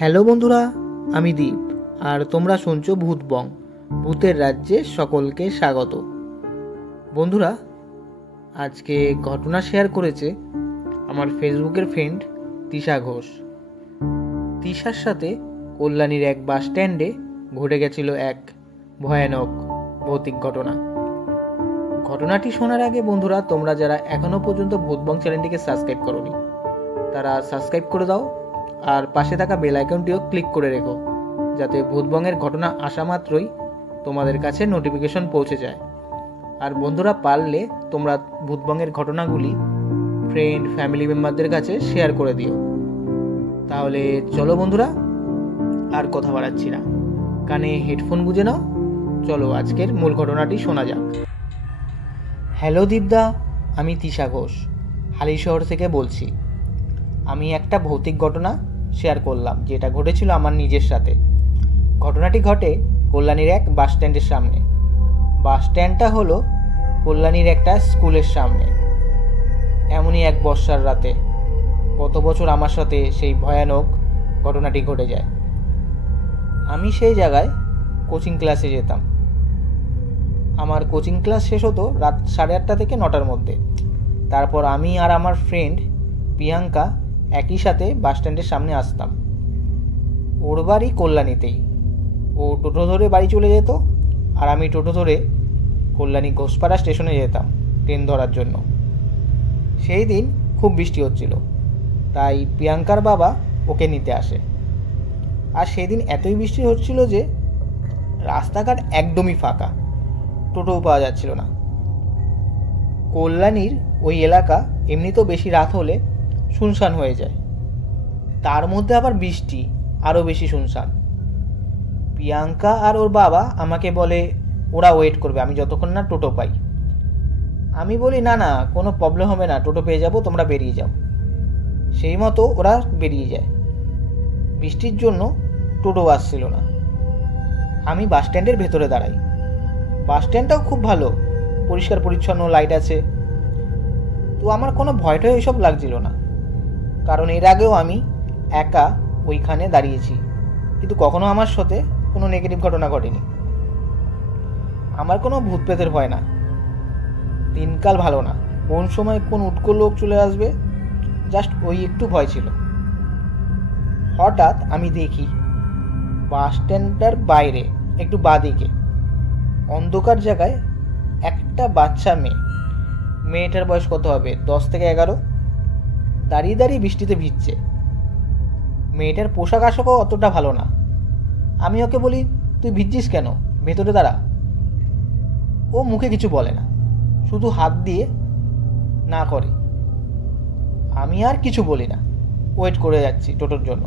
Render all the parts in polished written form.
Hello বন্ধুরা, আমি দীপ আর তোমরা শুনছো ভূতবং, ভূতের রাজ্যে সকলকে স্বাগত। বন্ধুরা, আজকে ঘটনা শেয়ার করেছে আমার ফেসবুকের ফ্রেন্ড তিশা ঘোষ। তিশার সাথে কল্যাণীর এক বাস স্ট্যান্ডে ঘটে গেছিল এক ভয়ানক ভৌতিক ঘটনা। ঘটনাটি শোনার আগে বন্ধুরা, তোমরা যারা এখনও পর্যন্ত ভূতবং চ্যানেলটিকে সাবস্ক্রাইব করোনি তারা সাবস্ক্রাইব করে দাও আর পাশে থাকা বেল আইকনটিও ক্লিক করে রেখো, যাতে ভূতবংয়ের ঘটনা আসা মাত্রই তোমাদের কাছে নোটিফিকেশন পৌঁছে যায়। আর বন্ধুরা, পারলে তোমরা ভূতবংয়ের ঘটনাগুলি ফ্রেন্ড ফ্যামিলি মেম্বারদের কাছে শেয়ার করে দিও। তাহলে চলো বন্ধুরা, আর কথা বাড়াচ্ছি না, কানে হেডফোন গুঁজে নাও, চলো আজকের মূল ঘটনাটি শোনা যাক। হ্যালো দীপদা, আমি তিশা ঘোষ হালিশহর থেকে বলছি। আমি একটা ভৌতিক ঘটনা শেয়ার করলাম, যেটা ঘটেছিল আমার নিজের সাথে। ঘটনাটি ঘটে কল্যাণীর এক বাস স্ট্যান্ডের সামনে। বাস স্ট্যান্ডটা হলো কল্যাণীর একটা স্কুলের সামনে। এমনই এক বর্ষার রাতে গত বছর আমার সাথে সেই ভয়ানক ঘটনাটি ঘটে যায়। আমি সেই জায়গায় কোচিং ক্লাসে যেতাম। আমার কোচিং ক্লাস শেষ হতো রাত 8:30 থেকে 9টার মধ্যে। তারপর আমি আর আমার ফ্রেন্ড প্রিয়াঙ্কা একই সাথে বাস স্ট্যান্ডের সামনে আসতাম। ওর বাড়ি কল্যাণীতেই। ও টোটো ধরে বাড়ি চলে যেত আর আমি টোটো ধরে কল্যাণী ঘোষপাড়া স্টেশনে যেতাম ট্রেন ধরার জন্য। সেই দিন খুব বৃষ্টি হচ্ছিল, তাই প্রিয়াঙ্কার বাবা ওকে নিতে আসে। আর সেই দিন এতই বৃষ্টি হচ্ছিল যে রাস্তাঘাট একদমই ফাঁকা, টোটোও পাওয়া যাচ্ছিল না। কল্যাণীর ওই এলাকা এমনিতেও বেশি রাত হলে শুনশান হয়ে যায়, তার মধ্যে আবার বৃষ্টি আরও বেশি শুনশান। প্রিয়াঙ্কা আর ওর বাবা আমাকে বলে ওরা ওয়েট করবে আমি যতক্ষণ না টোটো পাই। আমি বলি না না, কোনো প্রবলেম হবে না, টোটো পেয়ে যাবো, তোমরা বেরিয়ে যাও। সেই মতো ওরা বেরিয়ে যায়। বৃষ্টির জন্য টোটো আসছিল না। আমি বাস স্ট্যান্ডের ভেতরে দাঁড়াই। বাস স্ট্যান্ডটাও খুব ভালো, পরিষ্কার পরিচ্ছন্ন, লাইট আছে। তো আমার কোনো ভয়টাই ওইসব লাগছিল না, কারণ এর আগেও আমি একা ওইখানে দাঁড়িয়েছি, কিন্তু কখনো আমার সাথে কোনো নেগেটিভ ঘটনা ঘটেনি। আমার কোনো ভূত প্রেতের ভয় না, দিনকাল ভালো না, কোন সময় কোন উটকো লোক চলে আসবে, জাস্ট ওই একটু ভয় ছিল। হঠাৎ আমি দেখি বাস স্ট্যান্ডটার বাইরে একটু বাঁদিকে অন্ধকার জায়গায় একটা বাচ্চা মেয়েটার বয়স কত হবে, 10 থেকে 11, দাঁড়িয়ে দাঁড়িয়ে বৃষ্টিতে ভিজছে। মেয়েটার পোশাক আশাকও অতটা ভালো না। আমি ওকে বলি, তুই ভিজছিস কেন, ভেতরে দাঁড়া। ও মুখে কিছু বলে না, শুধু হাত দিয়ে না করে। আমি আর কিছু বলি না, ওয়েট করে যাচ্ছি টোটোর জন্য।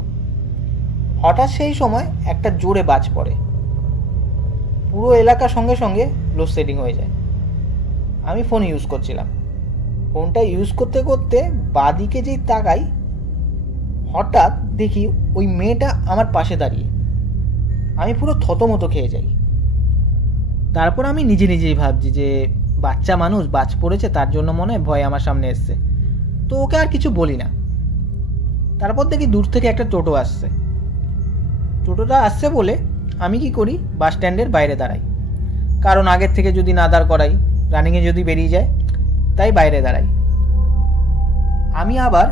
হঠাৎ সেই সময় একটা জোরে বাজ পড়ে, পুরো এলাকার সঙ্গে সঙ্গে লোডশেডিং হয়ে যায়। আমি ফোন ইউজ করছিলাম, ফোনটা ইউজ করতে করতে বাঁদিকে যেই তাকাই, হঠাৎ দেখি ওই মেয়েটা আমার পাশে দাঁড়িয়ে। আমি পুরো থতমতো খেয়ে যাই। তারপর আমি নিজে নিজেই ভাবছি যে বাচ্চা মানুষ, বাজ পড়েছে, তার জন্য মনে হয় ভয় আমার সামনে এসছে। তো ওকে আর কিছু বলি না। তারপর দেখি দূর থেকে একটা টোটো আসছে। টোটোটা আসছে বলে আমি কি করি, বাস স্ট্যান্ডের বাইরে দাঁড়াই, কারণ আগের থেকে যদি না দাঁড় করাই রানিংয়ে যদি বেরিয়ে যায়, তাই বাইরে দাঁড়াই। আমি আবার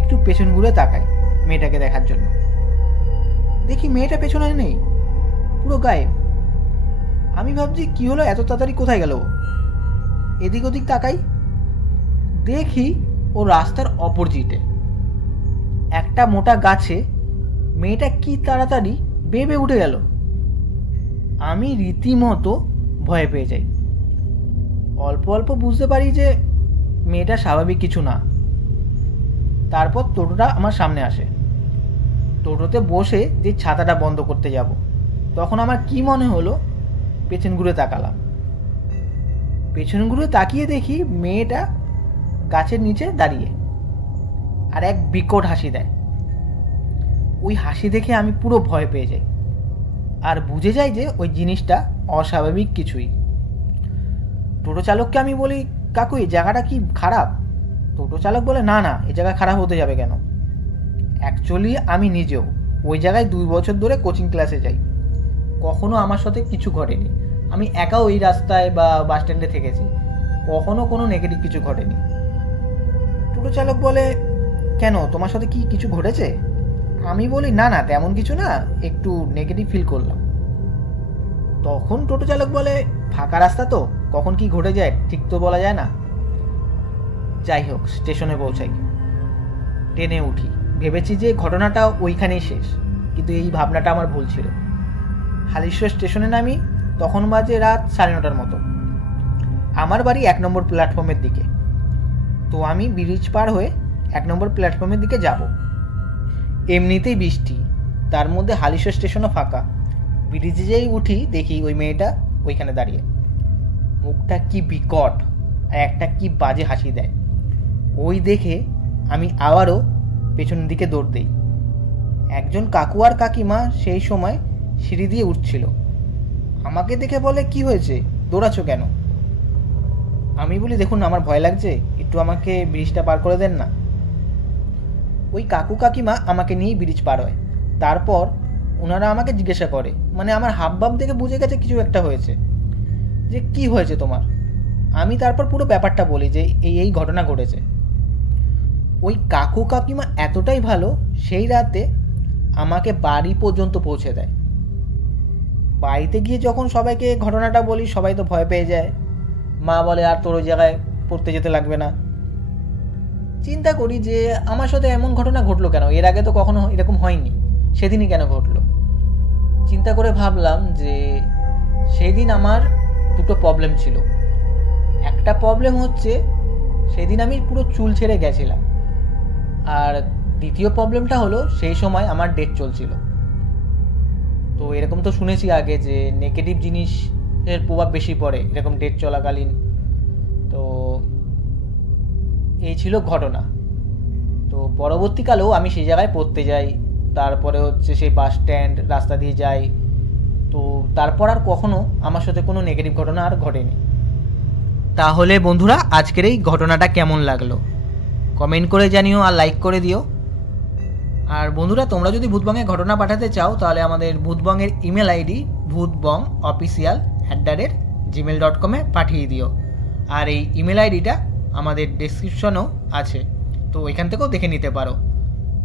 একটু পেছন ঘুরে তাকাই মেয়েটাকে দেখার জন্য। দেখি মেয়েটা পেছনে নেই, পুরো গায়েব। আমি ভাবছি কি হলো, এত তাড়াতাড়ি কোথায় গেল? এদিক ওদিক তাকাই, দেখি ও রাস্তার অপোজিটে একটা মোটা গাছে মেয়েটা কি তাড়াতাড়ি বেবে উঠে গেল। আমি রীতিমতো ভয় পেয়ে যাই। অল্প অল্প বুঝতে পারি যে মেয়েটা স্বাভাবিক কিছু না। তারপর টোটোটা আমার সামনে আসে। টোটোতে বসে যে ছাতাটা বন্ধ করতে যাব, তখন আমার কি মনে হলো, পেছন ঘুরে তাকালাম। পেছন ঘুরে তাকিয়ে দেখি মেয়েটা গাছের নিচে দাঁড়িয়ে আর এক বিকট হাসি দেয়। ওই হাসি দেখে আমি পুরো ভয় পেয়ে যাই আর বুঝে যাই যে ওই জিনিসটা অস্বাভাবিক কিছুই। টোটো চালককে আমি বলি, কাকু এই জায়গাটা কি খারাপ? টোটো চালক বলে, না না, এই জায়গা খারাপ হতে যাবে কেন। অ্যাকচুয়ালি আমি নিজেও ওই জায়গায় 2 বছর ধরে কোচিং ক্লাসে যাই, কখনো আমার সাথে কিছু ঘটেনি। আমি একাও ওই রাস্তায় বা বাস স্ট্যান্ডে থেকেছি, কখনো কোনো নেগেটিভ কিছু ঘটেনি। টোটো চালক বলে, কেন তোমার সাথে কি কিছু ঘটেছে? আমি বলি, না না তেমন কিছু না, একটু নেগেটিভ ফিল করলাম। তখন টোটো চালক বলে, ফাঁকা রাস্তা তো, কখন কি ঘটে যায় ঠিক তো বলা যায় না। যাই হোক, স্টেশনে পৌঁছাই, ট্রেনে উঠি, ভেবেছি যে ঘটনাটা ওইখানেই শেষ, কিন্তু এই ভাবনাটা আমার ভুল ছিল। হালিশ্বর স্টেশনে নামি, তখন বাজে রাত 9:30 মতো। আমার বাড়ি 1 নম্বর প্ল্যাটফর্মের দিকে, তো আমি ব্রিজ পার হয়ে 1 নম্বর প্ল্যাটফর্মের দিকে যাব। এমনিতেই বৃষ্টি, তার মধ্যে হালিশ্বর স্টেশনও ফাঁকা। ব্রিজে যেই উঠি দেখি ওই মেয়েটা ওইখানে দাঁড়িয়ে, মুখটা কি বিকট আর একটা কি বাজে হাসি দেয়। ওই দেখে আমি আবারও পেছনের দিকে দৌড় দিই। একজন কাকু আর কাকিমা সেই সময় সিঁড়ি দিয়ে উঠছিল। আমাকে দেখে বলে, কি হয়েছে, দৌড়াচ্ছ কেন? আমি বলি, দেখুন আমার ভয় লাগছে, একটু আমাকে ব্রিজটা পার করে দেন না। ওই কাকু কাকিমা আমাকে নিয়েই ব্রিজ পার হয়। তারপর ওনারা আমাকে জিজ্ঞাসা করে, মানে আমার হাবভাব দেখে বুঝে গেছে কিছু একটা হয়েছে, যে কি হয়েছে তোমার। আমি তারপর পুরো ব্যাপারটা বলি যে এই ঘটনা ঘটেছে। ওই কাকু কাকিমা এতটাই ভালো, সেই রাতে আমাকে বাড়ি পর্যন্ত পৌঁছে দেয়। বাড়িতে গিয়ে যখন সবাইকে ঘটনাটা বলি, সবাই তো ভয় পেয়ে যায়। মা বলে, আর তোর ওই জায়গায় পড়তে যেতে লাগবে না। চিন্তা করি যে আমার সাথে এমন ঘটনা ঘটলো কেন, এর আগে তো কখনো এরকম হয়নি, সেদিনই কেন ঘটলো। চিন্তা করে ভাবলাম যে সেদিন আমার দুটো প্রবলেম ছিল। একটা প্রবলেম হচ্ছে সেদিন আমি পুরো চুল ছেড়ে গেছিলাম, আর দ্বিতীয় প্রবলেমটা হলো সেই সময় আমার ডেট চলছিল। তো এরকম তো শুনেছি আগে যে নেগেটিভ জিনিসের প্রভাব বেশি পড়ে এরকম ডেট চলাকালীন। তো এই ছিল ঘটনা। তো পরবর্তীকালেও আমি সেই জায়গায় পড়তে যাই, তারপরে হচ্ছে সেই বাস স্ট্যান্ড রাস্তা দিয়ে যাই। তো তারপর আর কখনো আমার সাথে কোনো নেগেটিভ ঘটনা আর ঘটেনি। তাহলে বন্ধুরা, আজকের এই ঘটনাটা কেমন লাগলো কমেন্ট করে জানিও আর লাইক করে দিও। আর বন্ধুরা, তোমরা যদি ভূতবংয়ের ঘটনা পাঠাতে চাও তাহলে আমাদের ভূতবংয়ের ইমেল আইডি bhutbongofficial@gmail.com পাঠিয়ে দিও। আর এই ইমেল আইডিটা আমাদের ডেসক্রিপশনেও আছে, তো ওইখান থেকেও দেখে নিতে পারো।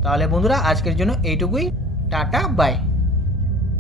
তাহলে বন্ধুরা, আজকের জন্য এইটুকুই। Tata, by.